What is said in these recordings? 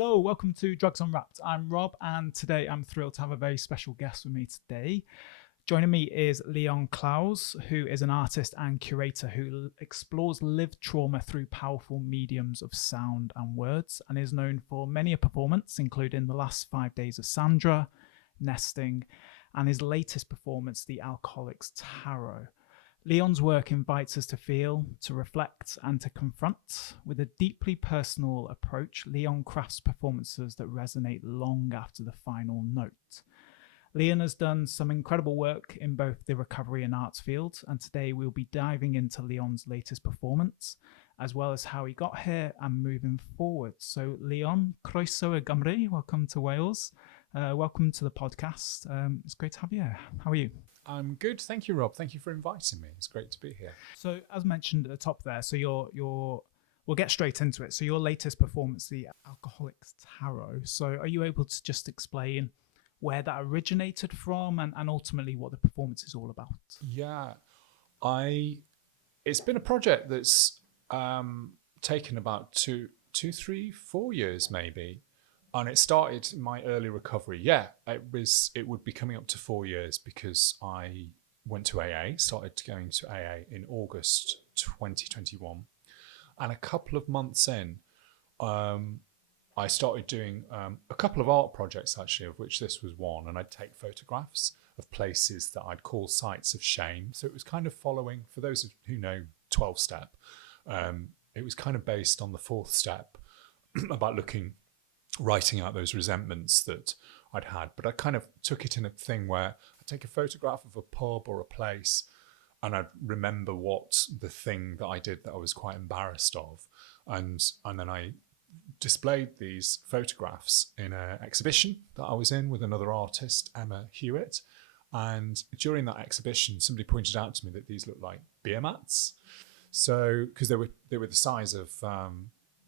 Hello, welcome to Drugs Unwrapped. I'm Rob, and today I'm thrilled to have a very special guest with me today. Joining me is Leon Clowes, who is an artist and curator who explores lived trauma through powerful mediums of sound and words, and is known for many a performance, including The Last 5 Days of Sandra, Nesting, and his latest performance, The Alcoholic's Tarot. Leon's work invites us to feel, to reflect, and to confront. With a deeply personal approach, Leon crafts performances that resonate long after the final note. Leon has done some incredible work in both the recovery and arts field, and today we'll be diving into Leon's latest performance, as well as how he got here and moving forward. So Leon, croeso y Gymru, welcome to Wales. Welcome to the podcast. It's great to have you here. How are you? I'm good. Thank you, Rob. Thank you for inviting me. It's great to be here. So as mentioned at the top there, so we'll get straight into it. So your latest performance, The Alcoholic's Tarot. So are you able to just explain where that originated from and ultimately what the performance is all about? Yeah, it's been a project that's taken about 2, 3, 4 years maybe. And it started my early recovery. Yeah, it would be coming up to 4 years because I went to AA, started going to AA in August 2021. And a couple of months in, I started doing a couple of art projects, actually, of which this was one. And I'd take photographs of places that I'd call sites of shame. So it was kind of following, for those who know 12-step, it was kind of based on the 4th step about writing out those resentments that I'd had. But I kind of took it in a thing where I'd take a photograph of a pub or a place and I'd remember what the thing that I did that I was quite embarrassed of. And then I displayed these photographs in an exhibition that I was in with another artist, Emma Hewitt. And during that exhibition, somebody pointed out to me that these looked like beer mats. So, because they were the size of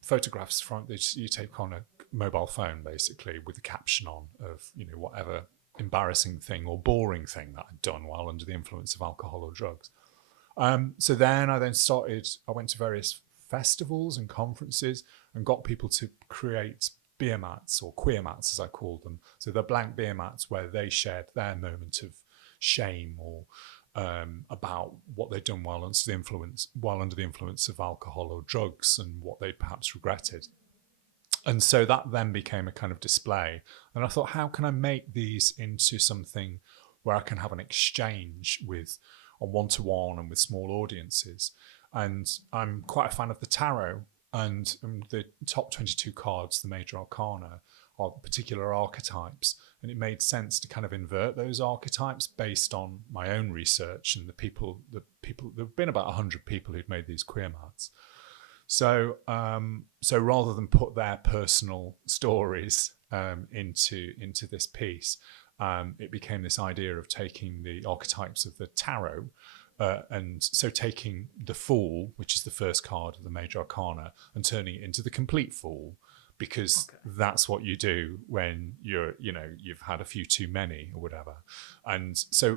photographs that you take on a mobile phone, basically, with the caption on of, whatever embarrassing thing or boring thing that I'd done while under the influence of alcohol or drugs. So then I went to various festivals and conferences and got people to create beer mats, or queer mats as I called them. So they're blank beer mats where they shared their moment of shame or about what they'd done while under the influence of alcohol or drugs and what they'd perhaps regretted. And so that then became a kind of display. And I thought, how can I make these into something where I can have an exchange with a one-to-one and with small audiences? And I'm quite a fan of the tarot, and the top 22 cards, the major arcana, are particular archetypes. And it made sense to kind of invert those archetypes based on my own research and there've been about 100 people who'd made these queer mats. So rather than put their personal stories into this piece, it became this idea of taking the archetypes of the tarot, and so taking the Fool, which is the first card of the major arcana, and turning it into the complete Fool, because that's what you do when you've had a few too many or whatever. And so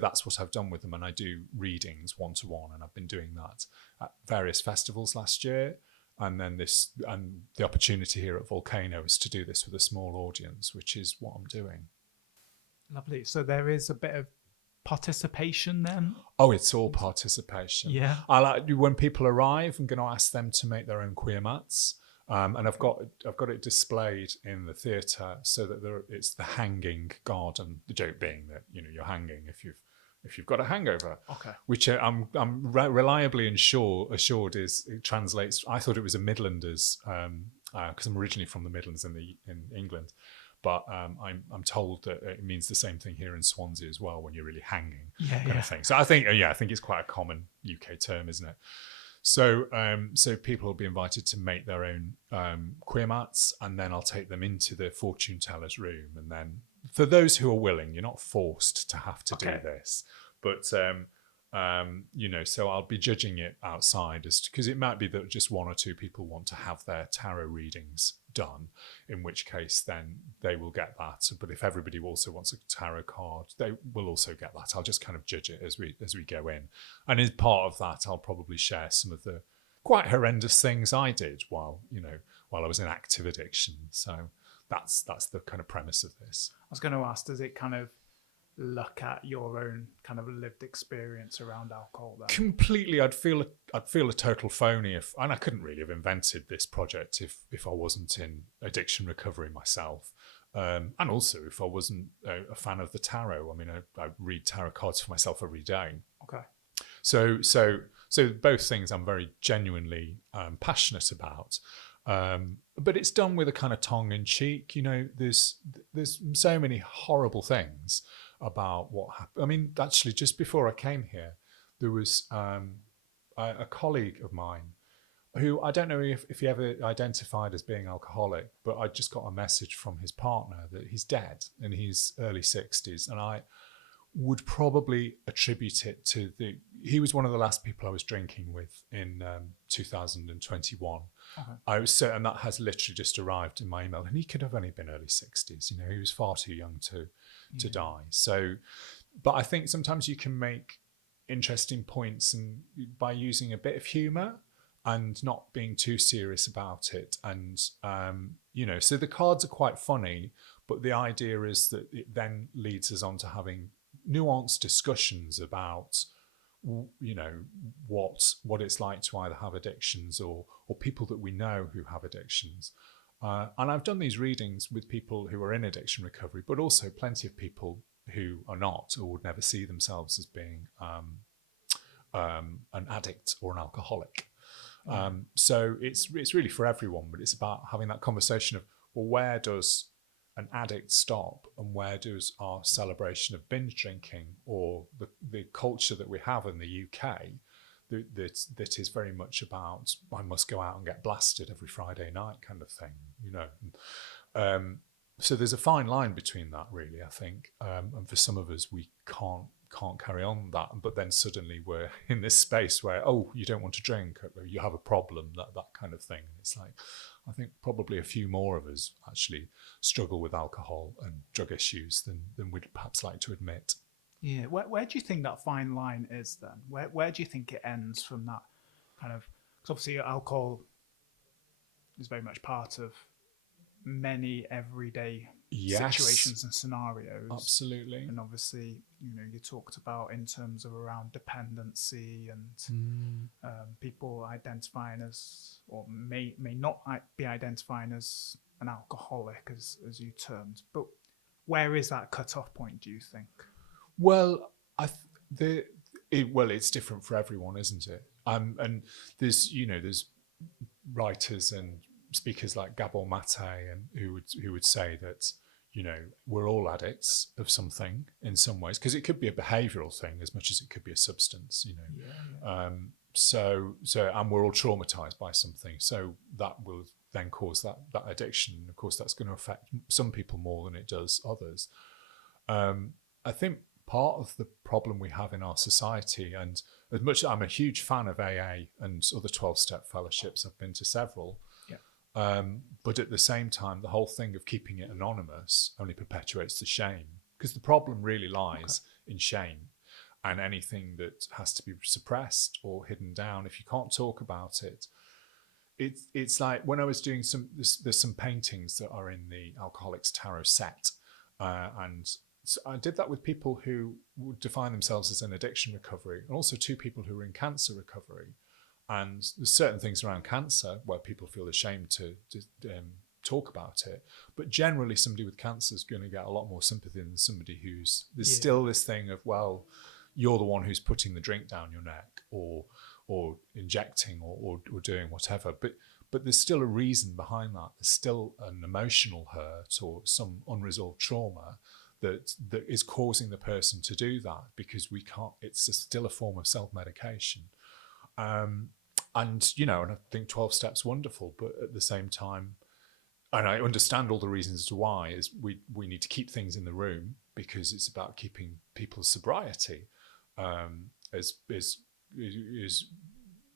that's what I've done with them. And I do readings one-to-one, and I've been doing that at various festivals last year. And then the opportunity here at Volcano is to do this with a small audience, which is what I'm doing. Lovely. So there is a bit of participation then? Oh, it's all participation. Yeah. I like when people arrive, I'm going to ask them to make their own queer mats. And I've got it displayed in the theatre so that it's the hanging garden. The joke being that you're hanging if you've got a hangover. Okay. Which I'm reliably assured it translates. I thought it was a Midlanders because I'm originally from the Midlands in England, but I'm told that it means the same thing here in Swansea as well when you're really hanging. Kind of thing. So I think it's quite a common UK term, isn't it? So people will be invited to make their own queer mats, and then I'll take them into the fortune teller's room. And then for those who are willing, you're not forced to have to do this, but so I'll be judging it outside because it might be that just 1 or 2 people want to have their tarot readings done, in which case then they will get that. But if everybody also wants a tarot card, they will also get that. I'll just kind of judge it as we go in. And as part of that, I'll probably share some of the quite horrendous things I did while while I was in active addiction. So that's the kind of premise of this. I was going to ask, does it kind of look at your own kind of lived experience around alcohol then? Completely. I'd feel a total phony and I couldn't really have invented this project if I wasn't in addiction recovery myself. And also if I wasn't a fan of the tarot. I mean, I read tarot cards for myself every day. Okay. So both things I'm very genuinely passionate about. But it's done with a kind of tongue in cheek. You know, there's so many horrible things about what happened. I mean, actually, just before I came here, there was a colleague of mine who I don't know if he ever identified as being alcoholic, but I just got a message from his partner that he's dead and he's early 60s. And I would probably attribute it to he was one of the last people I was drinking with in 2021. Okay. And that has literally just arrived in my email, and he could have only been early 60s. You know, he was far too young to die. So, but I think sometimes you can make interesting points and by using a bit of humor and not being too serious about it. And, you know, so the cards are quite funny, but the idea is that it then leads us on to having nuanced discussions about, you know, what it's like to either have addictions or people that we know who have addictions. And I've done these readings with people who are in addiction recovery, but also plenty of people who are not or would never see themselves as being an addict or an alcoholic. So it's really for everyone, but it's about having that conversation of, well, where does an addict stop and where does our celebration of binge drinking or the culture that we have in the UK that is very much about, I must go out and get blasted every Friday night kind of thing, you know. So there's a fine line between that, really, I think. And for some of us, we can't carry on that, but then suddenly we're in this space where, oh, you don't want to drink, you have a problem, that kind of thing. It's like, I think probably a few more of us actually struggle with alcohol and drug issues than we'd perhaps like to admit. Yeah, where do you think that fine line is then? Where do you think it ends from that kind of, because obviously alcohol is very much part of many everyday situations and scenarios. Absolutely. And obviously, you know, you talked about in terms of around dependency and people identifying as, or may not be identifying as an alcoholic, as you termed. But where is that cut-off point, do you think? Well, it's different for everyone, isn't it? And there's writers and speakers like Gabor Mate and who would say that, you know, we're all addicts of something in some ways, because it could be a behavioural thing as much as it could be a substance, you know. Yeah. So and we're all traumatized by something, so that will then cause that addiction. Of course, that's going to affect some people more than it does others. I think part of the problem we have in our society, and as much as I'm a huge fan of AA and other 12-step fellowships, I've been to several. But at the same time, the whole thing of keeping it anonymous only perpetuates the shame, because the problem really lies in shame, and anything that has to be suppressed or hidden down, if you can't talk about it, it's like when I was doing there's some paintings that are in the Alcoholics Tarot set, and so I did that with people who would define themselves as in addiction recovery, and also two people who were in cancer recovery. And there's certain things around cancer where people feel ashamed to talk about it. But generally, somebody with cancer is going to get a lot more sympathy than somebody there's still this thing of, well, you're the one who's putting the drink down your neck or injecting or doing whatever. But there's still a reason behind that. There's still an emotional hurt or some unresolved trauma that is causing the person to do that, because we can't. It's still a form of self-medication. And, you know, and I think 12 Steps wonderful, but at the same time, and I understand all the reasons as to why, is we need to keep things in the room because it's about keeping people's sobriety, is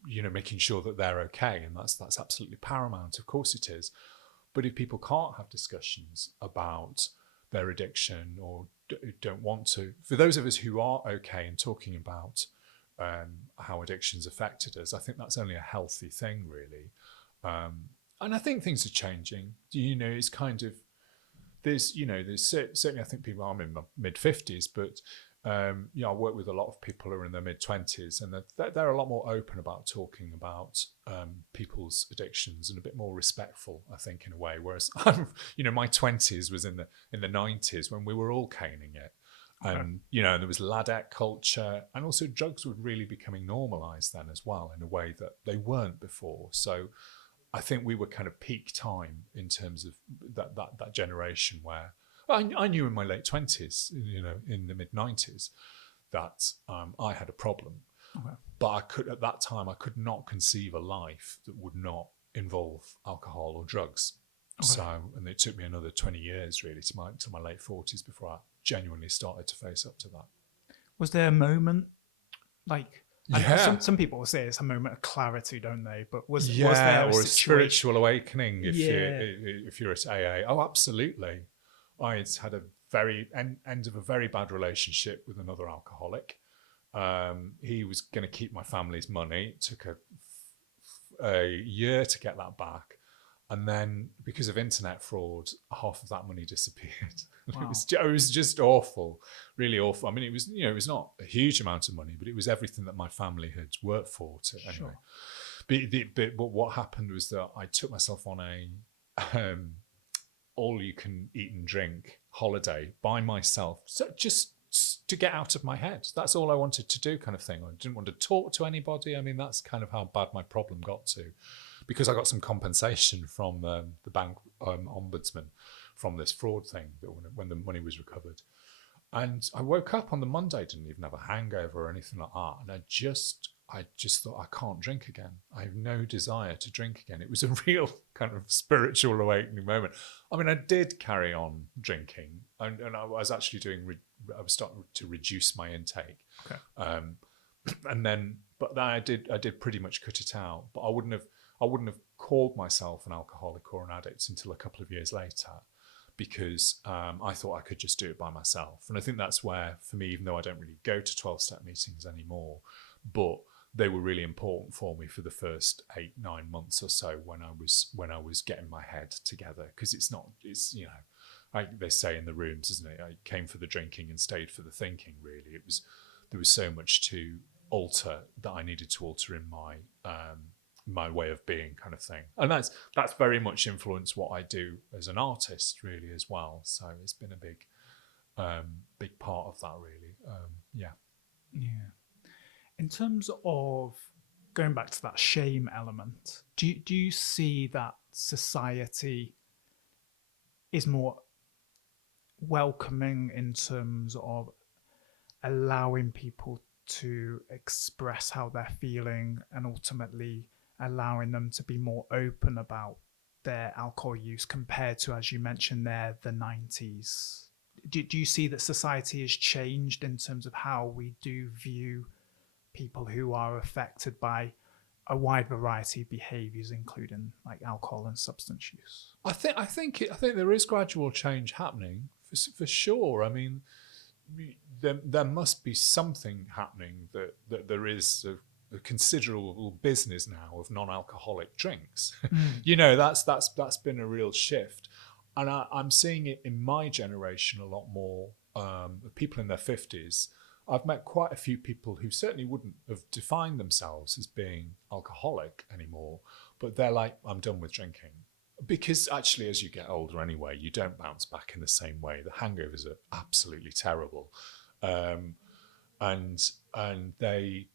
you know, making sure that they're okay, and that's absolutely paramount. Of course it is. But if people can't have discussions about their addiction or don't want to, for those of us who are okay in talking about how addictions affected us, I think that's only a healthy thing, really. And I think things are changing. It's kind of there's certainly, I think people, I'm in my mid-50s, but I work with a lot of people who are in their mid-20s, and they're a lot more open about talking about people's addictions and a bit more respectful, I think, in a way. Whereas my 20s was in the 90s when we were all caning it. Okay. And there was ladette culture, and also drugs were really becoming normalized then as well, in a way that they weren't before. So I think we were kind of peak time in terms of that generation where I knew in my late 20s, in the mid 90s, that I had a problem. Okay. But at that time, I could not conceive a life that would not involve alcohol or drugs. Okay. So, and it took me another 20 years really to my late 40s before I genuinely started to face up to that. Was there a moment, like, yeah, some people will say it's a moment of clarity, don't they? But was there a spiritual awakening if you're at AA? Oh, absolutely. I had a very end of a very bad relationship with another alcoholic. He was going to keep my family's money. It took a year to get that back. And then because of internet fraud, half of that money disappeared. Wow. It was just awful, really awful. I mean, it was not a huge amount of money, but it was everything that my family had worked for. Anyway. But what happened was that I took myself on a all-you-can-eat and drink holiday by myself, so just to get out of my head. That's all I wanted to do, kind of thing. I didn't want to talk to anybody. I mean, that's kind of how bad my problem got to. Because I got some compensation from the bank ombudsman from this fraud thing when the money was recovered. And I woke up on the Monday, didn't even have a hangover or anything like that. And I just thought, I can't drink again. I have no desire to drink again. It was a real kind of spiritual awakening moment. I mean, I did carry on drinking, and I was actually I was starting to reduce my intake. Okay. But then I did pretty much cut it out. But I wouldn't have called myself an alcoholic or an addict until a couple of years later, because I thought I could just do it by myself. And I think that's where, for me, even though I don't really go to 12-step meetings anymore, but they were really important for me for the first 8-9 months or so when I was getting my head together. Because they say in the rooms, isn't it? I came for the drinking and stayed for the thinking. Really, there was so much to alter that I needed to alter in my way of being, kind of thing. And that's very much influenced what I do as an artist, really, as well. So it's been a big part of that, really. Yeah. In terms of going back to that shame element, do you see that society is more welcoming in terms of allowing people to express how they're feeling and ultimately allowing them to be more open about their alcohol use compared to, as you mentioned there, the 90s? Do you see that society has changed in terms of how we do view people who are affected by a wide variety of behaviours, including like alcohol and substance use? I think there is gradual change happening for sure. I mean, there must be something happening that there is a considerable business now of non-alcoholic drinks. That's been a real shift, and I'm seeing it in my generation a lot more. People in their 50s. I've met quite a few people who certainly wouldn't have defined themselves as being alcoholic anymore, but they're like, I'm done with drinking. Because actually, as you get older anyway, you don't bounce back in the same way. The hangovers are absolutely terrible. And they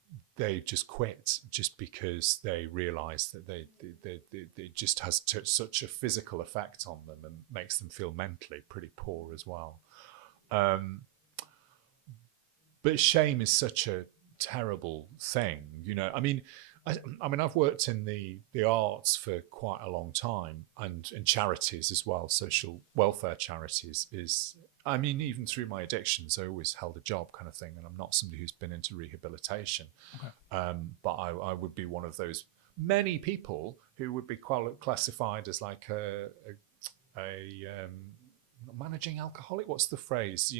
just quit just because they realise that it just has such a physical effect on them and makes them feel mentally pretty poor as well. But shame is such a terrible thing, I mean, I've worked in the arts for quite a long time, and in charities as well, social welfare charities even through my addictions, I always held a job, kind of thing, and I'm not somebody who's been into rehabilitation. Okay. But I would be one of those many people who would be classified as like a managing alcoholic. What's the phrase?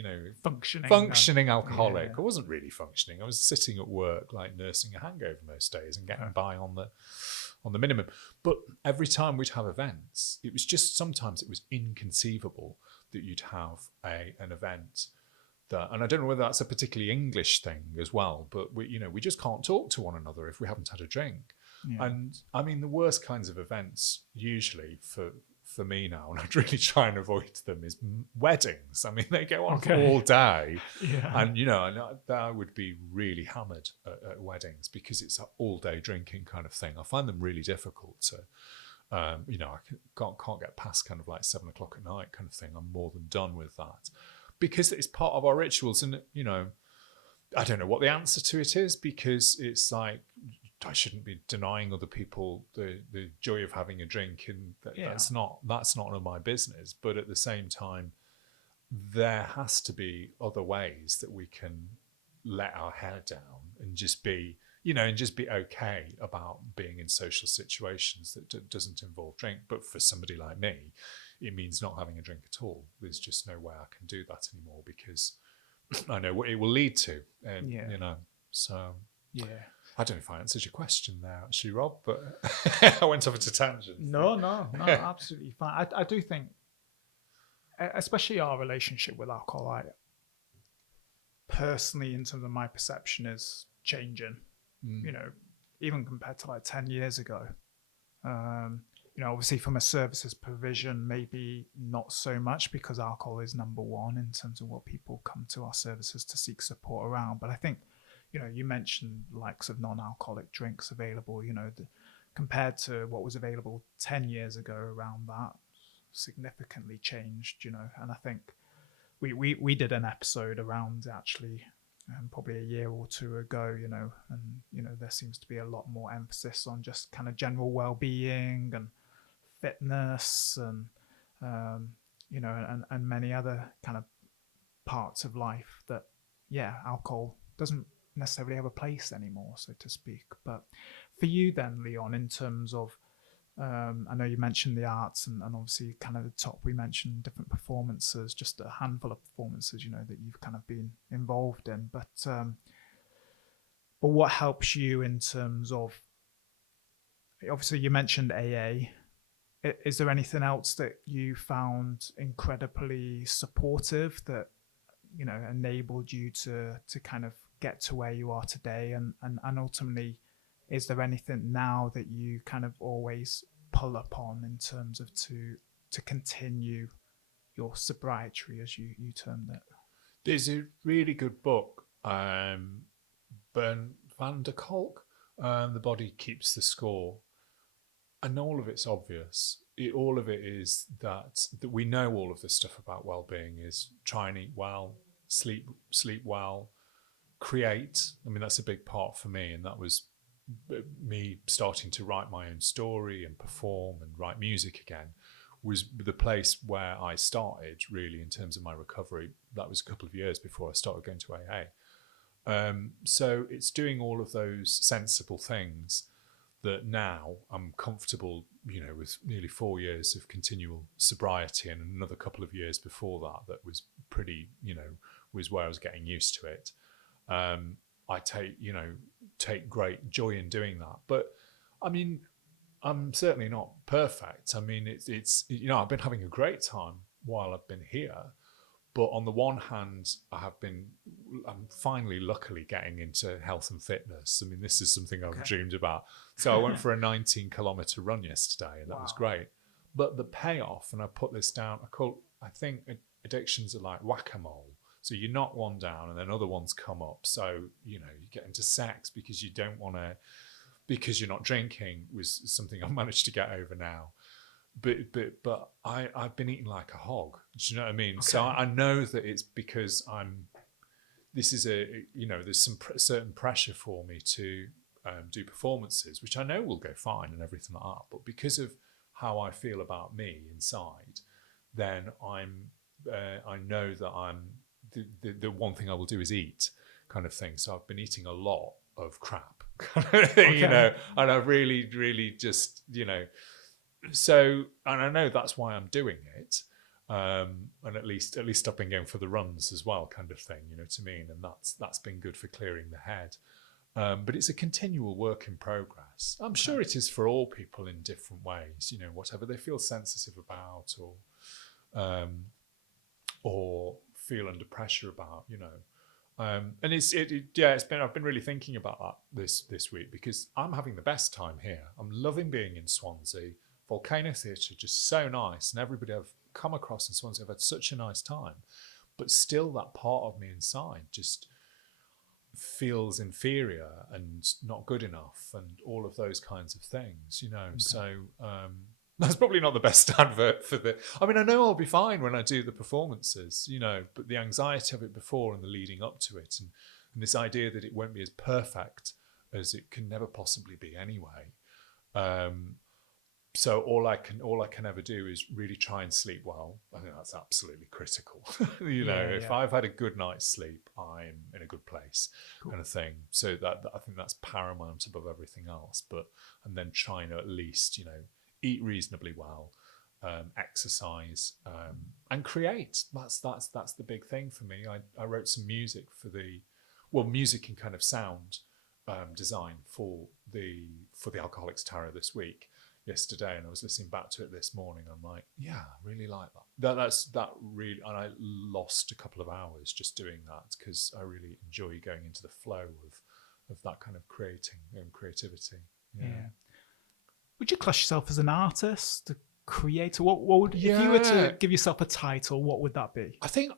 Functioning alcoholic. Yeah. I wasn't really functioning. I was sitting at work, like nursing a hangover most days and getting by on the minimum. But every time we'd have events, it was just sometimes it was inconceivable that you'd have an event that, and I don't know whether that's a particularly English thing as well, but we just can't talk to one another if we haven't had a drink. Yeah. And I mean, the worst kinds of events usually for me now, and I'd really try and avoid them, is weddings. I mean, they go on all day. Yeah. And I would be really hammered at weddings because it's an all day drinking kind of thing. I find them really difficult to, I can't get past kind of like 7 o'clock at night kind of thing. I'm more than done with that because it's part of our rituals. And, I don't know what the answer to it is, because it's like, I shouldn't be denying other people the joy of having a drink, and that's not none of my business. But at the same time, there has to be other ways that we can let our hair down and just be okay about being in social situations that doesn't involve drink. But for somebody like me, it means not having a drink at all. There's just no way I can do that anymore because I know what it will lead to, and so. Yeah. I don't know if I answered your question there, actually, Rob, but I went off into tangent. No, absolutely fine. I do think, especially our relationship with alcohol, personally, in terms of my perception, is changing. Even compared to like 10 years ago. Obviously from a services provision, maybe not so much because alcohol is number one in terms of what people come to our services to seek support around. But I think, you mentioned likes of non-alcoholic drinks available, compared to what was available 10 years ago around that, significantly changed, and I think we did an episode around actually probably a year or two ago, and, there seems to be a lot more emphasis on just kind of general well-being and fitness and, and many other kind of parts of life that, alcohol doesn't necessarily have a place anymore, so to speak. But for you then, Leon, in terms of I know you mentioned the arts and obviously kind of the top, we mentioned different performances, just a handful of performances that you've kind of been involved in, but what helps you in terms of, obviously you mentioned AA, is there anything else that you found incredibly supportive that enabled you to kind of get to where you are today, and ultimately, is there anything now that you kind of always pull upon in terms of to continue your sobriety, as you termed it? There's a really good book, Bern van der Kolk, The Body Keeps the Score, and all of it's obvious. All of it is that we know all of this stuff about well-being is try and eat well, sleep well, create. I mean, that's a big part for me, and that was me starting to write my own story and perform and write music again was the place where I started really in terms of my recovery. That was a couple of years before I started going to AA. So it's doing all of those sensible things that now I'm comfortable, with nearly 4 years of continual sobriety and another couple of years before that was pretty, was where I was getting used to it. I take great joy in doing that. But I mean, I'm certainly not perfect. I mean, it's I've been having a great time while I've been here. But on the one hand, I'm finally luckily getting into health and fitness. I mean, this is something I've dreamed about. So I went for a 19-kilometer run yesterday, and that was great. But the payoff, and I put this down, I think addictions are like whack-a-mole. So you knock one down and then other ones come up. So, you get into sex because you don't want to, because you're not drinking, was something I've managed to get over now. But I've been eating like a hog. Do you know what I mean? Okay. So I know that it's because there's some certain pressure for me to do performances, which I know will go fine and everything like that. But because of how I feel about me inside, then I know that I'm, the one thing I will do is eat, kind of thing. So I've been eating a lot of crap, and I really, really just, so, and I know that's why I'm doing it. And at least I've been going for the runs as well, kind of thing. You know what I mean? And that's been good for clearing the head. But it's a continual work in progress. I'm sure it is for all people in different ways. You know, whatever they feel sensitive about, or feel under pressure about. You know. And I've been really thinking about that this week, because I'm having the best time here. I'm loving being in Swansea. Volcano Theatre, just so nice, and everybody I've come across in Swansea, I've had such a nice time. But still, that part of me inside just feels inferior and not good enough, and all of those kinds of things, you know. Okay. So that's probably not the best advert for the. I mean, I know I'll be fine when I do the performances, you know, but the anxiety of it before and the leading up to it, and this idea that it won't be as perfect as it can never possibly be anyway. So all I can ever do is really try and sleep well. I think that's absolutely critical. You know, if I've had a good night's sleep, I'm in a good place, kind of thing. So that I think that's paramount above everything else. And then trying to at least, you know, eat reasonably well, exercise, and create. That's the big thing for me. I wrote some music for music and kind of sound design for the Alcoholics Tarot this week. Yesterday, and I was listening back to it this morning. I'm like, yeah, I really like that. That really, and I lost a couple of hours just doing that, because I really enjoy going into the flow of that kind of creating and creativity. Yeah. Would you class yourself as an artist, a creator? What would if you were to give yourself a title? What would that be? I think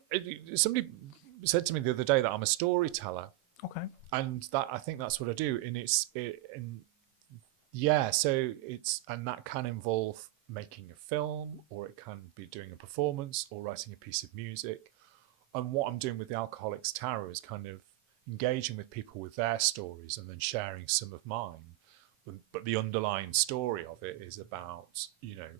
somebody said to me the other day that I'm a storyteller. Okay, and I think that's what I do, so and that can involve making a film, or it can be doing a performance, or writing a piece of music. And what I'm doing with the Alcoholics Tarot is kind of engaging with people with their stories and then sharing some of mine. But the underlying story of it is about, you know,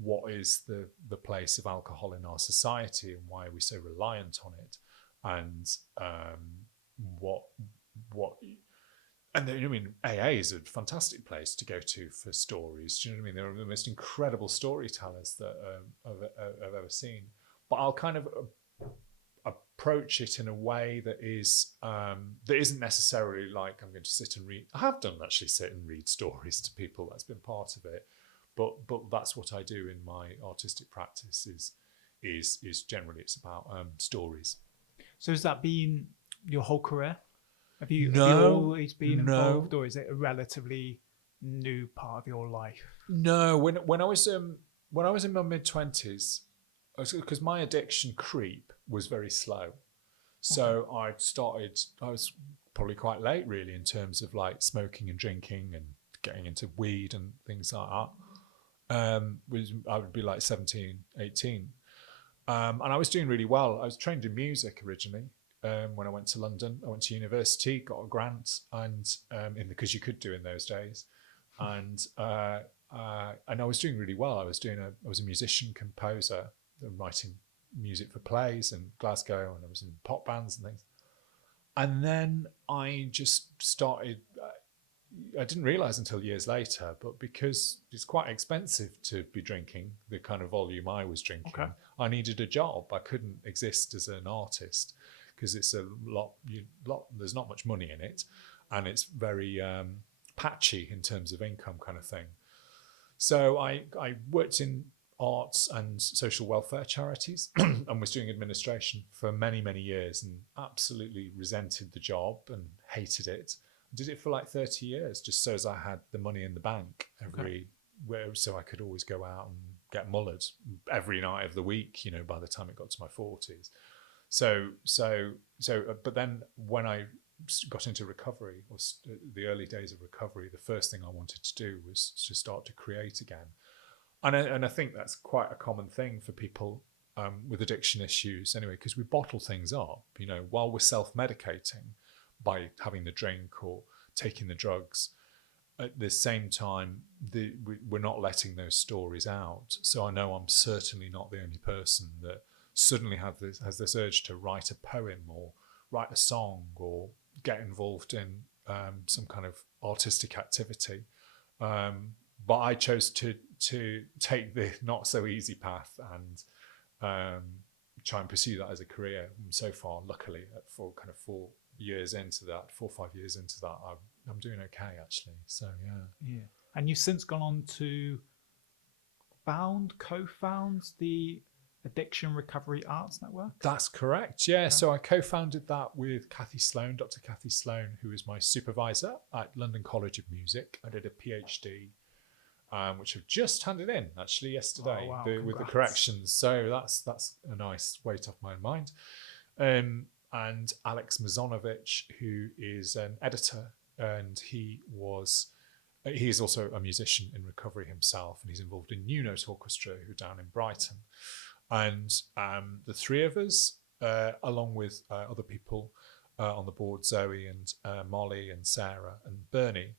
what is the place of alcohol in our society, and why are we so reliant on it, and what. And I mean, AA is a fantastic place to go to for stories. Do you know what I mean? They're the most incredible storytellers that I've ever seen. But I'll kind of approach it in a way that isn't necessarily like I'm going to sit and read. I have done actually sit and read stories to people. That's been part of it. But that's what I do in my artistic practice. Is generally it's about stories. So has that been your whole career? Have you always been involved, or is it a relatively new part of your life? No, when I was in my mid-20s, because my addiction creep was very slow. So I was probably quite late really in terms of like smoking and drinking and getting into weed and things like that. I would be like 17, 18. And I was doing really well. I was trained in music originally. When I went to London, I went to university, got a grant, and because you could do in those days, and I was doing really well. I was a musician, composer, writing music for plays in Glasgow, and I was in pop bands and things. And then I just started. I didn't realise until years later, but because it's quite expensive to be drinking the kind of volume I was drinking, I needed a job. I couldn't exist as an artist, because it's a lot. There's not much money in it, and it's very patchy in terms of income, kind of thing. So I worked in arts and social welfare charities, and was doing administration for many, many years, and absolutely resented the job and hated it. I did it for like 30 years, just so as I had the money in the bank so I could always go out and get mullered every night of the week. You know, by the time it got to my 40s. But then when I got into recovery, or the early days of recovery, the first thing I wanted to do was to start to create again. And I think that's quite a common thing for people with addiction issues anyway, because we bottle things up, you know, while we're self-medicating by having the drink or taking the drugs. At the same time, we're not letting those stories out. So I know I'm certainly not the only person that suddenly has this urge to write a poem or write a song or get involved in some kind of artistic activity. But I chose to take the not so easy path try and pursue that as a career. And so far, luckily, for kind of 4 years into that, 4 or 5 years into that, I'm doing okay actually. So yeah. And you've since gone on to co-found the Addiction Recovery Arts Network. That's correct. Yeah. So I co-founded that with Cathy Sloan, Dr. Cathy Sloan, who is my supervisor at London College of Music. I did a PhD, which I've just handed in actually yesterday with the corrections. So that's a nice weight off my mind. And Alex Mazonovic, who is an editor, and he is also a musician in recovery himself, and he's involved in New Note Orchestra, who are down in Brighton. And the three of us, along with other people on the board, Zoe and Molly and Sarah and Bernie,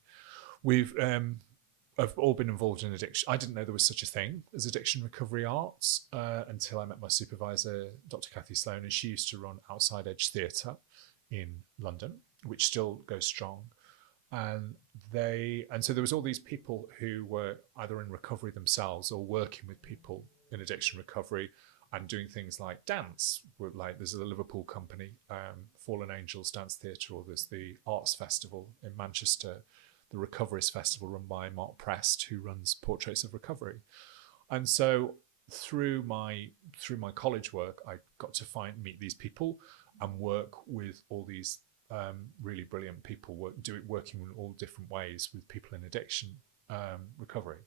I've all been involved in addiction. I didn't know there was such a thing as addiction recovery arts until I met my supervisor, Dr. Cathy Sloan, and she used to run Outside Edge Theatre in London, which still goes strong. And so there was all these people who were either in recovery themselves or working with people in addiction recovery and doing things like dance. Like there's a Liverpool company, Fallen Angels Dance Theatre, or there's the Arts Festival in Manchester, the Recoverist Festival run by Mark Prest, who runs Portraits of Recovery. And so through my college work, I got to meet these people and work with all these really brilliant people, working in all different ways with people in addiction recovery.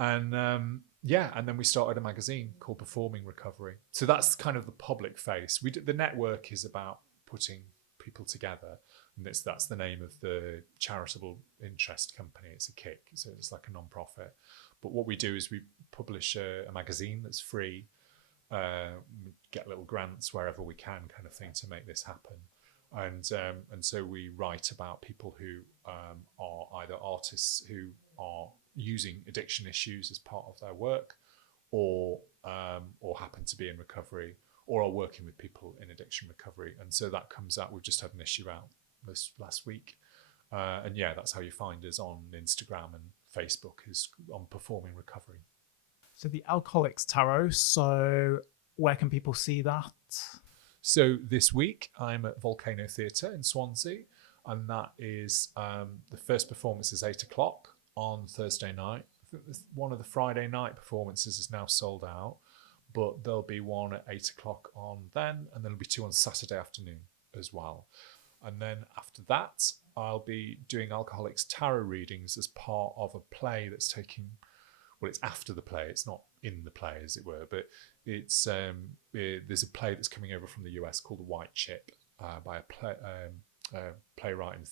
And and then we started a magazine called Performing Recovery. So that's kind of the public face. The network is about putting people together. And that's the name of the charitable interest company. It's a KIC, so it's like a non-profit. But what we do is we publish a magazine that's free. We get little grants wherever we can, kind of thing, to make this happen. And so we write about people who are either artists who are using addiction issues as part of their work, or happen to be in recovery, or are working with people in addiction recovery. And so that comes out. We've just had an issue out this last week, and that's how you find us on Instagram and Facebook, is on Performing Recovery. So the Alcoholics Tarot. So where can people see that? So this week I'm at Volcano Theatre in Swansea, and that is the first performance is 8:00 on Thursday night. I think one of the Friday night performances is now sold out, but there'll be one at 8:00 on then, and then there'll be two on Saturday afternoon as well. And then after that, I'll be doing Alcoholics Tarot readings as part of a play that's taking, well, it's after the play, it's not in the play as it were, but it's there's a play that's coming over from the US called The White Chip by a playwright and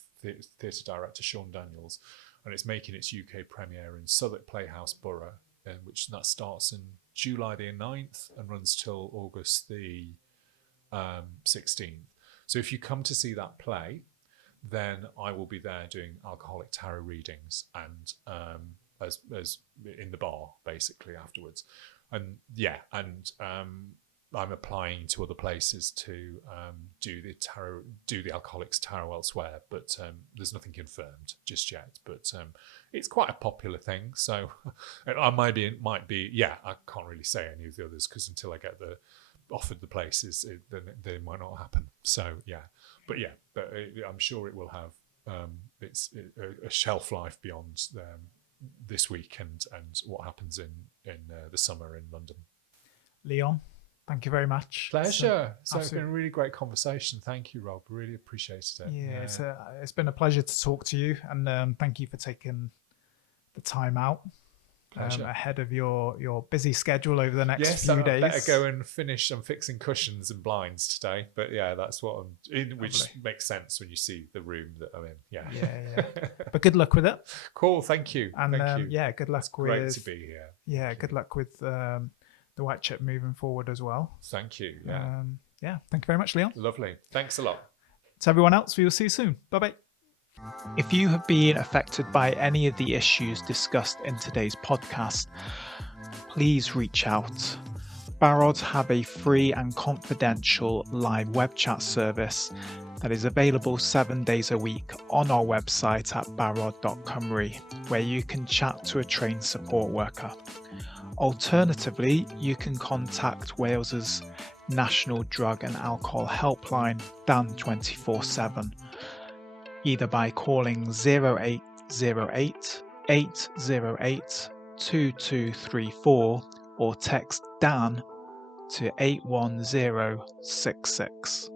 theatre director, Sean Daniels, and it's making its UK premiere in Southwark Playhouse Borough, which that starts in July the 9th and runs till August the 16th. So if you come to see that play, then I will be there doing Alcoholic Tarot readings and as in the bar basically afterwards. And I'm applying to other places to do the Alcoholics Tarot elsewhere, but there's nothing confirmed just yet. But it's quite a popular thing, so I might be. I can't really say any of the others because until I get offered the places, then they might not happen. So but I'm sure it will have a shelf life beyond this week and what happens in the summer in London. Leon, thank you very much. Pleasure. So it's been a really great conversation. Thank you, Rob. Really appreciated it. Yeah. It's been a pleasure to talk to you, and thank you for taking the time out ahead of your busy schedule over the next few days. Better go and finish. I'm fixing cushions and blinds today, but that's what I'm in, which makes sense when you see the room that I'm in. Yeah. But good luck with it. Cool. Thank you. And thank you. Good luck with. Great to be here. Yeah. Good luck with the White Chip moving forward as well. Thank you. Thank you very much, Leon. Lovely. Thanks a lot. To everyone else, we will see you soon. Bye-bye. If you have been affected by any of the issues discussed in today's podcast, please reach out. Barod have a free and confidential live web chat service that is available 7 days a week on our website at barod.cymru, where you can chat to a trained support worker. Alternatively, you can contact Wales's National Drug and Alcohol Helpline Dan 24/7, either by calling 0808 808 2234 or text Dan to 81066.